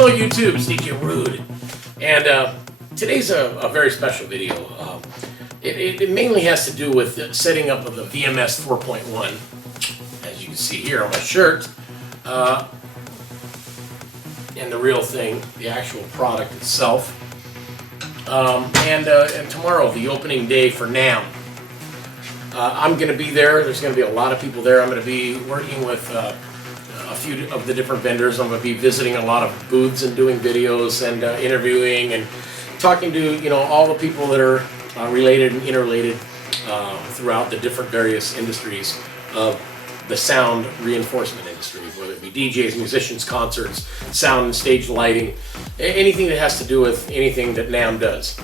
Hello YouTube, it's DJ RuDe, and today's a very special video. It mainly has to do with the setting up of the VMS4.1, as you can see here on my shirt, and the real thing, the actual product itself, and tomorrow, the opening day for NAMM. I'm going to be there. There's going to be a lot of people there. I'm going to be working with a few of the different vendors. I'm going to be visiting a lot of booths and doing videos and interviewing and talking to all the people that are related and interrelated throughout the different various industries of the sound reinforcement industry, whether it be DJs, musicians, concerts, sound and stage lighting, anything that has to do with anything that NAMM does.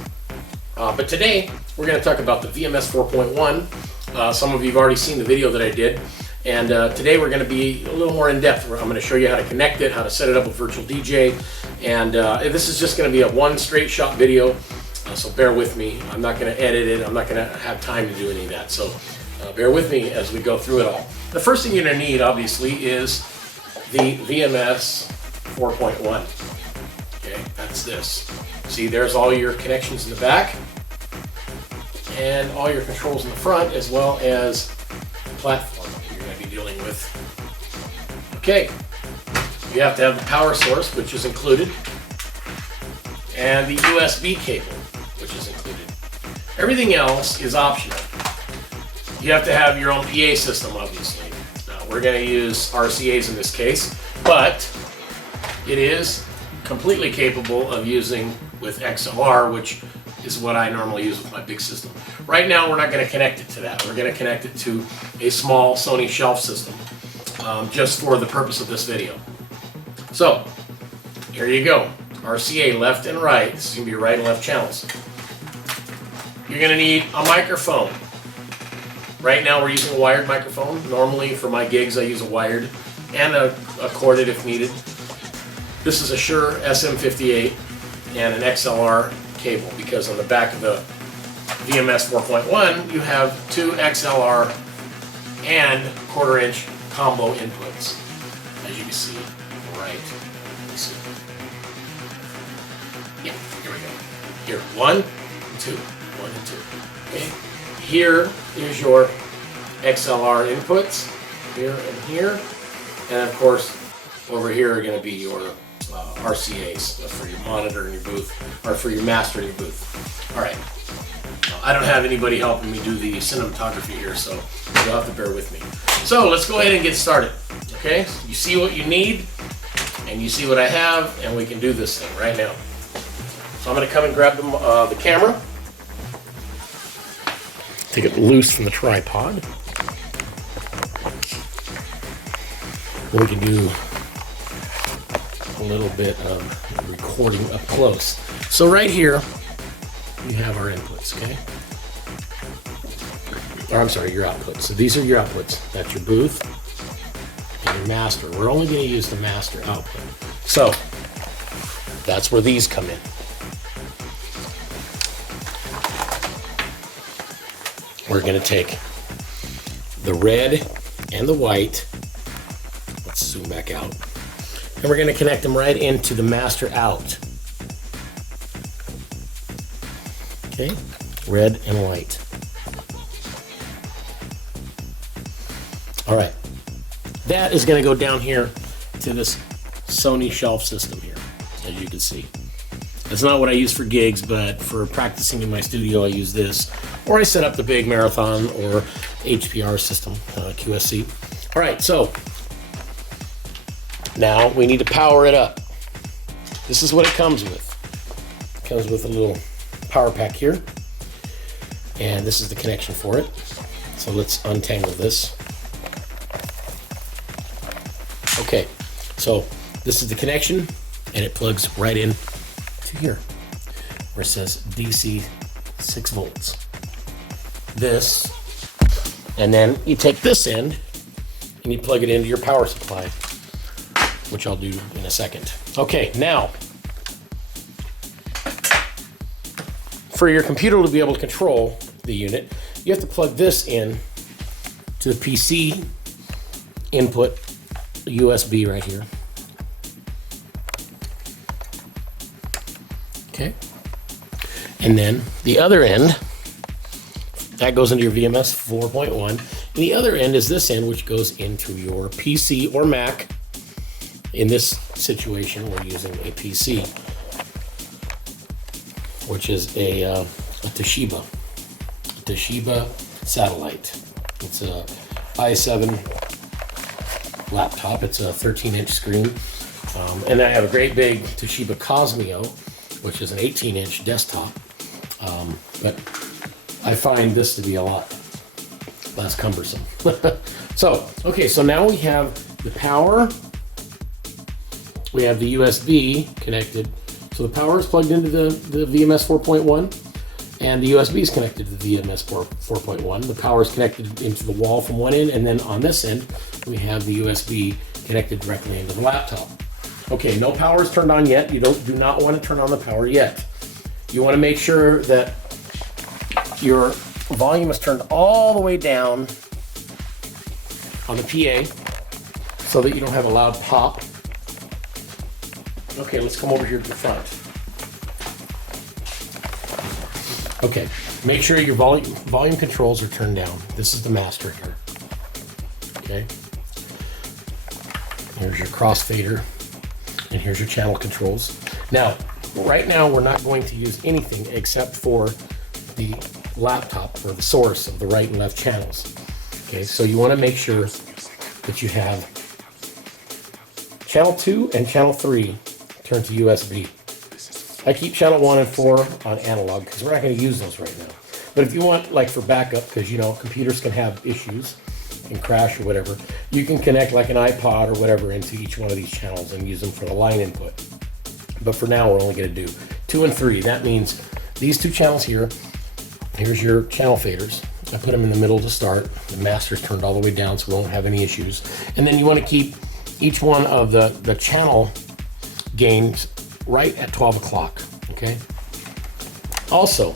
But today we're going to talk about the VMS 4.1. Some of you have already seen the video that I did. And today we're going to be a little more in depth. I'm going to show you how to connect it, how to set it up with Virtual DJ. And this is just going to be a one straight shot video. So bear with me. I'm not going to edit it. I'm not going to have time to do any of that. So bear with me as we go through it all. The first thing you're going to need, obviously, is the VMS 4.1. Okay, that's this. See, there's all your connections in the back and all your controls in the front, as well as the platform you're going to be dealing with. Okay, you have to have the power source, which is included, and the USB cable, which is included. Everything else is optional. You have to have your own PA system, obviously. We're going to use RCAs in this case, but it is completely capable of using with XLR, which is what I normally use with my big system. Right now, we're not going to connect it to that. We're going to connect it to a small Sony shelf system, just for the purpose of this video. So, here you go. RCA left and right. This is going to be your right and left channels. You're going to need a microphone. Right now, we're using a wired microphone. Normally, for my gigs, I use a wired and a corded if needed. This is a Shure SM58 and an XLR cable, because on the back of the VMS 4.1 you have two XLR and 1/4 inch combo inputs, as you can see right. Let me see. Yeah, here we go. Here, 1 and 2, 1 and 2. Okay, here is your XLR inputs, here and here, and of course over here are going to be your RCAs for your monitor in your booth, or for your master in your booth. All right. I don't have anybody helping me do the cinematography here, so you'll have to bear with me. So let's go ahead and get started. Okay? You see what you need, and you see what I have, and we can do this thing right now. So I'm going to come and grab the camera. Take it loose from the tripod. We can do a little bit of recording up close. So right here, you have our inputs, okay? Or I'm sorry, your outputs. So these are your outputs. That's your booth and your master. We're only going to use the master output. So that's where these come in. We're going to take the red and the white. Let's zoom back out. And we're going to connect them right into the master out. Okay, red and white. All right, that is going to go down here to this Sony shelf system here, as you can see. That's not what I use for gigs, but for practicing in my studio, I use this. Or I set up the big Marathon or HPR system, QSC. All right, so now we need to power it up. This is what it comes with. It comes with a little power pack here, and this is the connection for it. So let's untangle this. Okay, so this is the connection, and it plugs right in to here, where it says DC 6 volts. This, and then you take this end and you plug it into your power supply, which I'll do in a second. Okay, now, for your computer to be able to control the unit, you have to plug this in to the PC input USB right here. Okay. And then the other end, that goes into your VMS 4.1. And the other end is this end, which goes into your PC or Mac. In this situation, we're using a PC, which is a Toshiba satellite. It's a i7 laptop. It's a 13-inch screen. And I have a great big Toshiba Cosmeo, which is an 18-inch desktop. But I find this to be a lot less cumbersome. So now we have the power. We have the USB connected. So the power is plugged into the VMS 4.1, and the USB is connected to the VMS 4.1. The power is connected into the wall from one end, and then on this end, we have the USB connected directly into the laptop. Okay, no power is turned on yet. You do not want to turn on the power yet. You want to make sure that your volume is turned all the way down on the PA so that you don't have a loud pop. Okay, let's come over here to the front. Okay, make sure your volume controls are turned down. This is the master here. Okay. Here's your crossfader, and here's your channel controls. Now, right now, we're not going to use anything except for the laptop or the source of the right and left channels. Okay, so you want to make sure that you have channel 2 and channel 3 turned to USB. I keep channel 1 and 4 on analog because we're not going to use those right now. But if you want, like for backup, because you know computers can have issues and crash or whatever, you can connect like an iPod or whatever into each one of these channels and use them for the line input. But for now, we're only going to do 2 and 3. That means these two channels here. Here's your channel faders. I put them in the middle to start. The master's turned all the way down, so we won't have any issues. And then you want to keep each one of the channel gains right at 12 o'clock, okay? Also,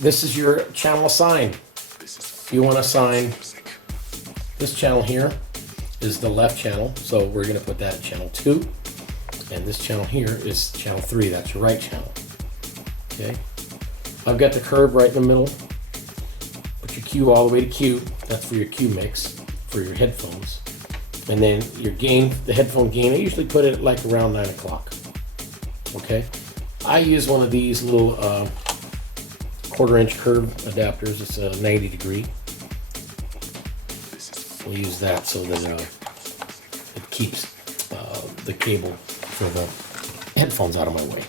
this is your channel assign. You want to assign this channel here is the left channel, so we're going to put that channel 2, and this channel here is channel 3. That's your right channel, okay? I've got the curve right in the middle. Put your Q all the way to Q. That's for your Q mix for your headphones. And then your gain, the headphone gain, I usually put it like around 9 o'clock. Okay, I use one of these little 1/4-inch curve adapters. It's a 90 degree. We'll use that so that it keeps the cable for the headphones out of my way.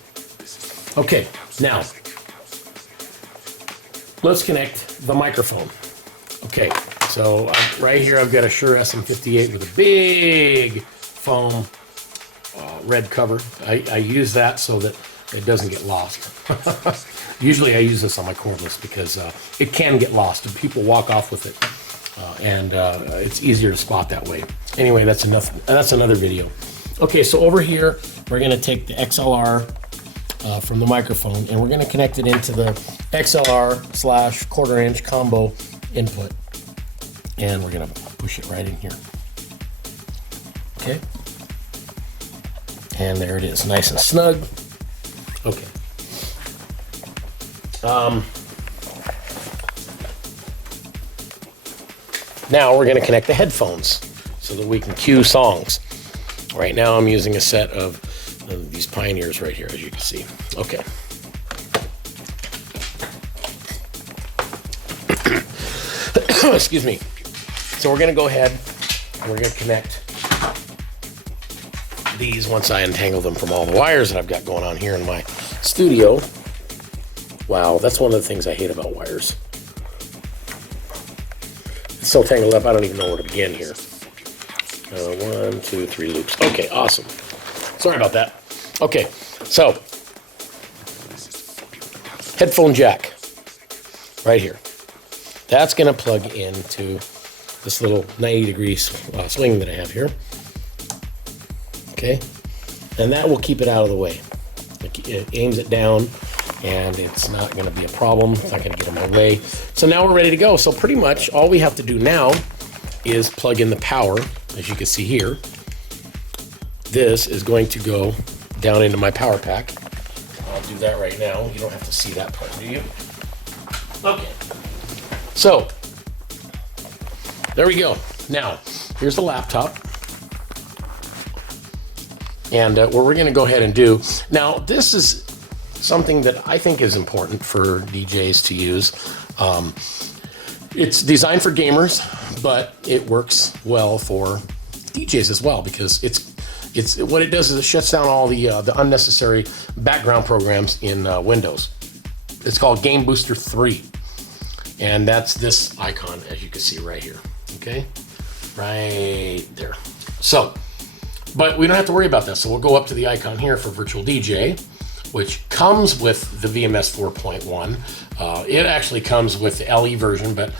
Okay, now let's connect the microphone. Okay, so right here I've got a Shure SM58 with a big foam red cover. I use that so that it doesn't get lost. Usually I use this on my cordless because it can get lost and people walk off with it, and it's easier to spot that way. Anyway, that's enough. That's another video. Okay, so over here we're going to take the XLR from the microphone and we're going to connect it into the XLR / 1/4-inch combo input, and we're going to push it right in here. Okay. And there it is, nice and snug. Okay. Now we're going to connect the headphones so that we can cue songs. Right now I'm using a set of these Pioneers right here, as you can see. Okay. Excuse me. So we're going to go ahead and we're going to connect these once I untangle them from all the wires that I've got going on here in my studio. Wow, that's one of the things I hate about wires. It's so tangled up, I don't even know where to begin here. 1, 2, 3 loops. Okay, awesome. Sorry about that. Okay, so headphone jack right here. That's going to plug into this little 90 degree swing that I have here. Okay, and that will keep it out of the way. It aims it down, and it's not going to be a problem. It's not going to get in my way. So now we're ready to go. So pretty much all we have to do now is plug in the power. As you can see here, this is going to go down into my power pack. not do that right now. You don't have to see that part, do you? Okay. So, there we go. Now, here's the laptop. And what we're going to go ahead and do, now this is something that I think is important for DJs to use. It's designed for gamers, but it works well for DJs as well, because it's what it does is it shuts down all the unnecessary background programs in Windows. It's called Game Booster 3, and that's this icon, as you can see right here. Okay, right there. So, but we don't have to worry about that. So we'll go up to the icon here for Virtual DJ, which comes with the VMS4.1. It actually comes with the LE version, but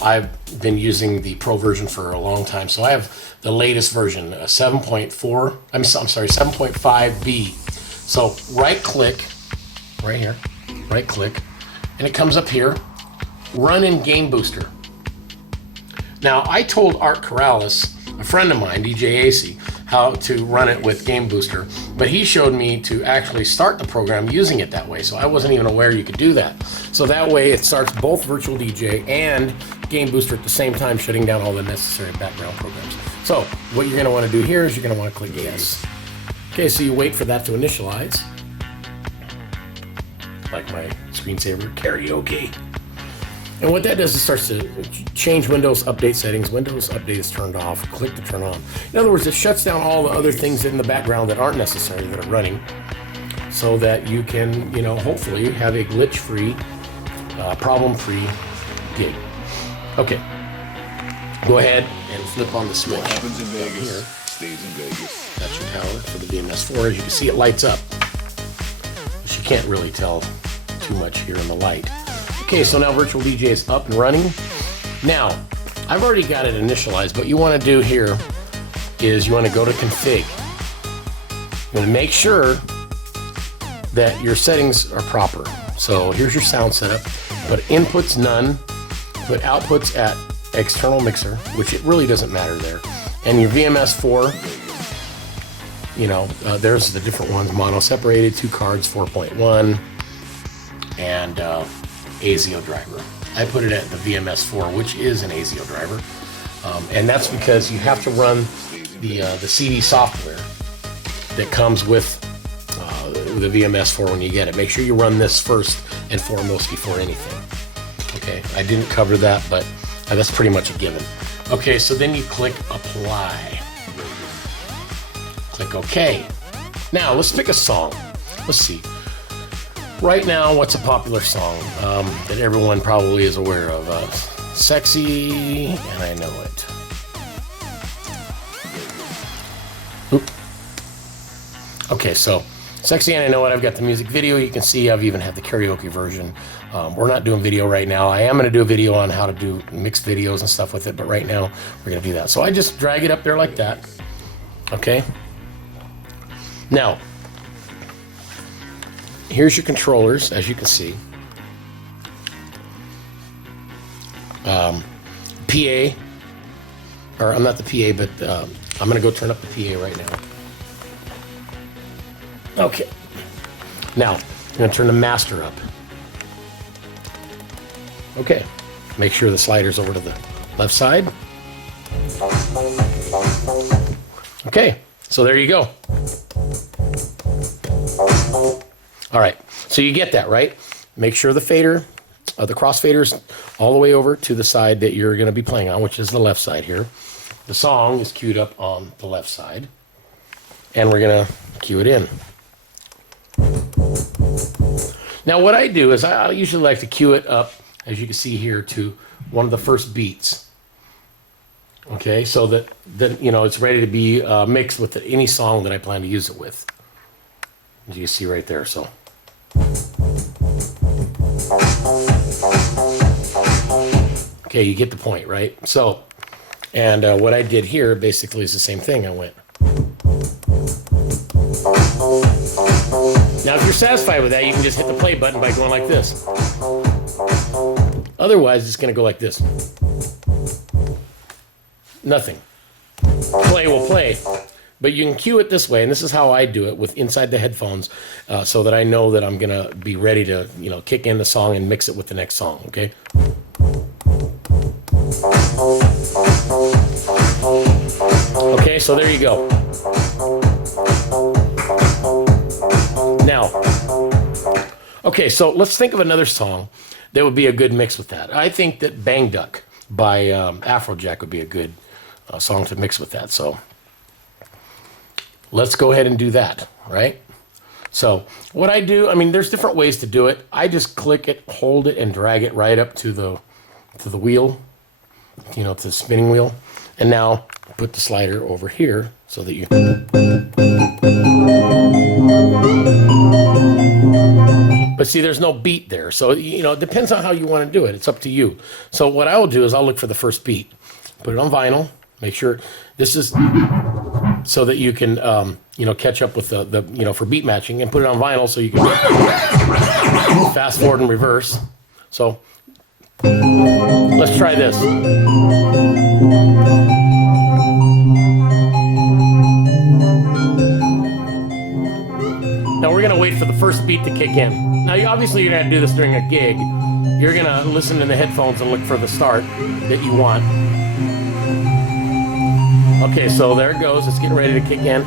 I've been using the Pro version for a long time. So I have the latest version, 7.4, I'm sorry, 7.5B. So right click, right here, right click, and it comes up here, run in Game Booster. Now I told Art Corrales, a friend of mine, DJ AC, how to run it with Game Booster, but he showed me to actually start the program using it that way, so I wasn't even aware you could do that. So that way it starts both Virtual DJ and Game Booster at the same time, shutting down all the necessary background programs. So what you're going to want to do here is you're going to want to click yes. Okay, so you wait for that to initialize. Like my screensaver, karaoke. And what that does is starts to change Windows Update settings. Windows Update is turned off. Click to turn on. In other words, it shuts down all the other things in the background that aren't necessary that are running, so that you can, hopefully have a glitch-free, problem-free gig. Okay. Go ahead and flip on the switch. What happens in Vegas here stays in Vegas. That's your power for the VMS4. As you can see, it lights up, but you can't really tell too much here in the light. Okay, so now Virtual DJ is up and running. Now, I've already got it initialized. What you want to do here is you want to go to config. You want to make sure that your settings are proper. So here's your sound setup. Put inputs none. Put outputs at external mixer, which it really doesn't matter there. And your VMS4, there's the different ones. Mono separated, 2 cards, 4.1, and ASIO driver. I put it at the VMS4, which is an ASIO driver, and that's because you have to run the CD software that comes with the VMS4 when you get it. Make sure you run this first and foremost before anything. Okay, I didn't cover that, but that's pretty much a given. Okay, so then you click apply. Click OK. Now let's pick a song. Let's see. Right now, what's a popular song that everyone probably is aware of? Sexy, and I Know It. Oop. Okay, so Sexy, and I Know It. I've got the music video. You can see I've even had the karaoke version. We're not doing video right now. I am going to do a video on how to do mixed videos and stuff with it, but right now we're going to do that. So I just drag it up there like that. Okay. Now, here's your controllers, as you can see. PA, or I'm not the PA, but I'm going to go turn up the PA right now. Okay. Now, I'm going to turn the master up. Okay. Make sure the slider's over to the left side. Okay. So there you go. All right. So you get that, right? Make sure the fader, the crossfader's all the way over to the side that you're going to be playing on, which is the left side here. The song is queued up on the left side, and we're going to cue it in. Now what I do is I usually like to cue it up, as you can see here, to one of the first beats. Okay, so that it's ready to be mixed with any song that I plan to use it with. As you can see right there, so. Okay, you get the point, right? So, and what I did here basically is the same thing. I went. Now, if you're satisfied with that, you can just hit the play button by going like this. Otherwise, it's going to go like this. Nothing. Play will play. But you can cue it this way, and this is how I do it with inside the headphones, so that I know that I'm gonna be ready to, you know, kick in the song and mix it with the next song. Okay. Okay, so there you go. Now, okay, so let's think of another song that would be a good mix with that. I think that Bang Duck by Afrojack would be a good song to mix with that. So let's go ahead and do that, right? So what I do, I mean, there's different ways to do it. I just click it, hold it, and drag it right up to the wheel, you know, to the spinning wheel. And now put the slider over here so that you... But see, there's no beat there. So, you know, it depends on how you want to do it. It's up to you. So what I will do is I'll look for the first beat. Put it on vinyl. Make sure this is so that you can, you know, catch up with the, you know, for beat matching, and put it on vinyl so you can fast forward and reverse. So let's try this. Now we're gonna wait for the first beat to kick in. Now obviously you're gonna do this during a gig. You're gonna listen in the headphones and look for the start that you want. Okay, so there it goes. It's getting ready to kick in.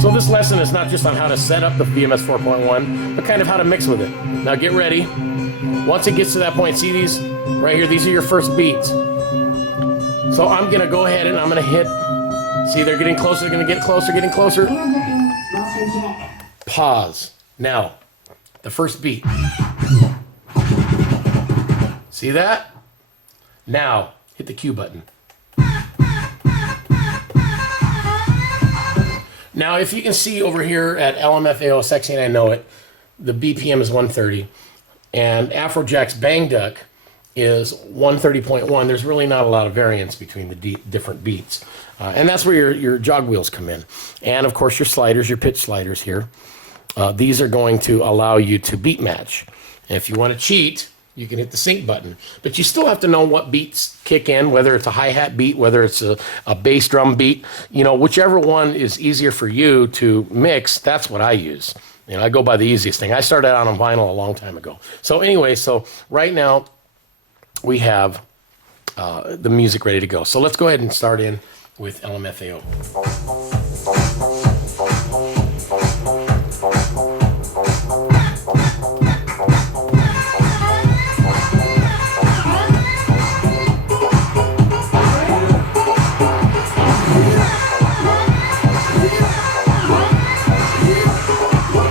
So this lesson is not just on how to set up the VMS 4.1, but kind of how to mix with it. Now get ready. Once it gets to that point, see these right here? These are your first beats. So I'm gonna go ahead and I'm gonna hit. See, they're getting closer, they're gonna get closer, getting closer. Pause. Now, the first beat. See that? Now, hit the cue button. Now, if you can see over here at LMFAO, Sexy and I Know It, the BPM is 130, and Afrojack's Bang Duck is 130.1. There's really not a lot of variance between the different beats. And that's where your jog wheels come in. And of course your sliders, your pitch sliders here. These are going to allow you to beat match. And if you want to cheat, you can hit the sync button. But you still have to know what beats kick in, whether it's a hi-hat beat, whether it's a bass drum beat. You know, whichever one is easier for you to mix, that's what I use. You know, I go by the easiest thing. I started out on vinyl a long time ago. So anyway, so right now, we have the music ready to go. So let's go ahead and start in with LMFAO.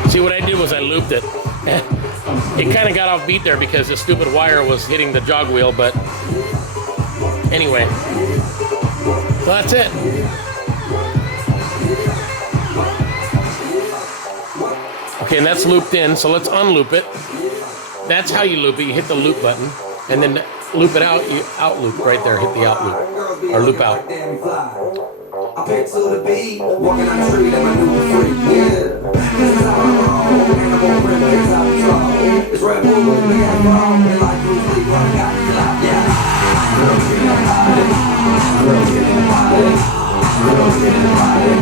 See, what I did was I looped it. It kind of got off beat there because the stupid wire was hitting the jog wheel, but anyway. So that's it. Okay, and that's looped in, so let's unloop it. That's how you loop it. You hit the loop button, and then loop it out, you out loop right there. Hit the out loop, or loop out. I pick to the beat, walking on the street and my new freak, yeah. This is how I roll, animal friendly, it's how we roll. It's Red Bull, we got wrong, and like Bruce Lee, I got the clock, yeah. Girls get in the body, girls get in the body, girls get in the body.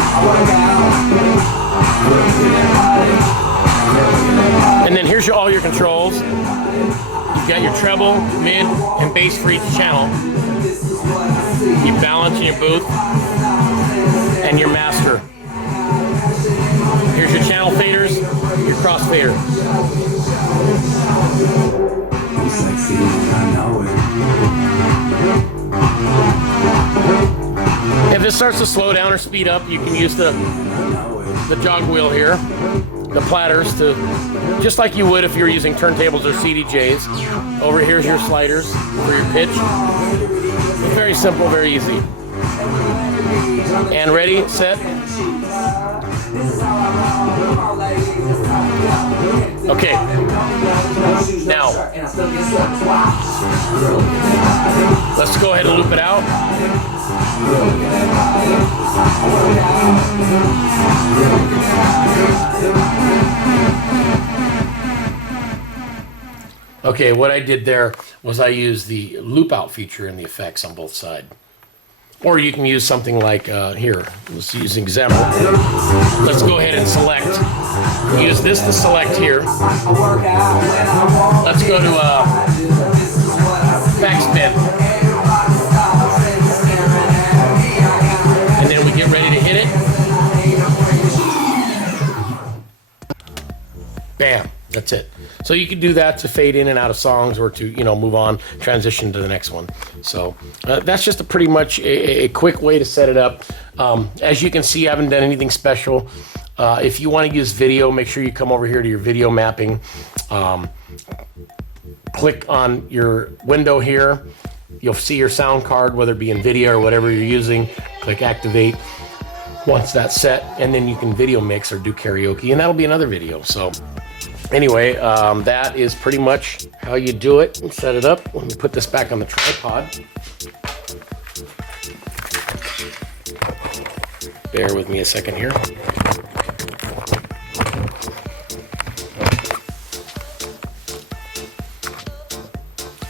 I wanna go out, girls get in the body, girls get in the body. And then here's all your controls. You've got your treble, mid, and bass for each channel. Your balance in your booth, and your master. Here's your channel faders, your crossfader. Sexy, I know it. If this starts to slow down or speed up, you can use the jog wheel here, the platters, to just like you would if you were using turntables or CDJs. Over here's your sliders for your pitch. Very simple, very easy. And ready, set. Okay. Now, let's go ahead and loop it out. Okay, what I did there was I used the loop out feature in the effects on both sides. Or you can use something like here. Let's use an example. Let's go ahead and select. Use this to select here. Let's go to backspin. And then we get ready to hit it. Bam. That's it. So you can do that to fade in and out of songs, or to, you know, move on, transition to the next one. So that's just pretty much a quick way to set it up. As you can see, I haven't done anything special. If you want to use video, make sure you come over here to your video mapping. Click on your window here. You'll see your sound card, whether it be NVIDIA or whatever you're using. Click activate. Once that's set, and then you can video mix or do karaoke, and that'll be another video. So anyway, that is pretty much how you do it and set it up. Let me put this back on the tripod. Bear with me a second here.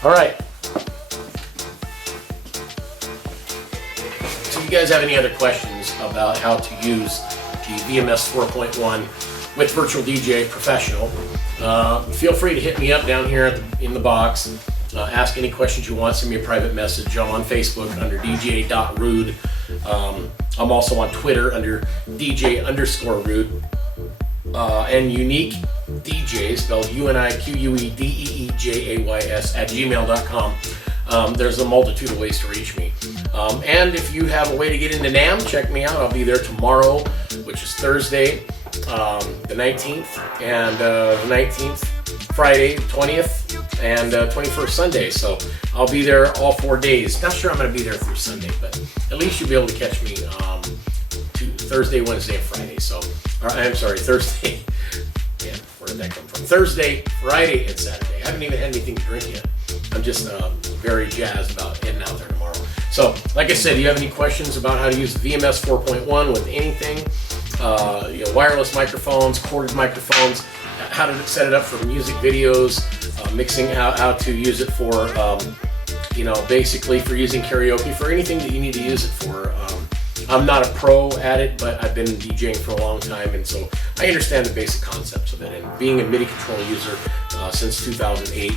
All right. So if you guys have any other questions about how to use the VMS 4.1 with Virtual DJ Professional, feel free to hit me up down here in the box. Ask any questions you want. Send me a private message. I'm on Facebook under DJ.RuDe. I'm also on Twitter under DJ_RuDe. And Unique DJ, spelled UNIQUEDEEJAYS @gmail.com. There's a multitude of ways to reach me. And if you have a way to get into NAMM, check me out. I'll be there tomorrow, which is Thursday, the 19th, and the 19th, Friday, 20th, and 21st Sunday. So I'll be there all 4 days. Not sure I'm going to be there through Sunday, but at least you'll be able to catch me Thursday, Wednesday, and Friday. So, I'm sorry, Thursday. Yeah, where did that come from? Thursday, Friday, and Saturday. I haven't even had anything to drink yet. I'm just very jazzed about heading out there tomorrow. So, like I said, do you have any questions about how to use the VMS 4.1 with anything? You know, wireless microphones, corded microphones, how to set it up for music videos, mixing, how to use it for, you know, basically for using karaoke, for anything that you need to use it for. I'm not a pro at it, but I've been DJing for a long time, and so I understand the basic concepts of it. And being a MIDI control user since 2008,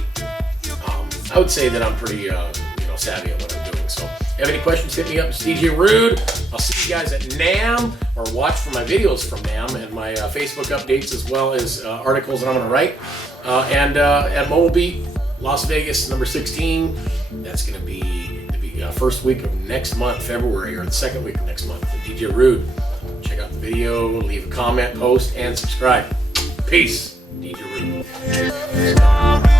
I would say that I'm pretty, you know, savvy at what I'm doing. So, if you have any questions, hit me up. It's DJ RuDe. I'll see you guys at NAMM, or watch for my videos from NAMM and my Facebook updates, as well as articles that I'm going to write. And at Mobile Beat, Las Vegas, number 16. That's going to be first week of next month, February, or the second week of next month. DJ RuDe. Check out the video, leave a comment, post, and subscribe. Peace. DJ RuDe.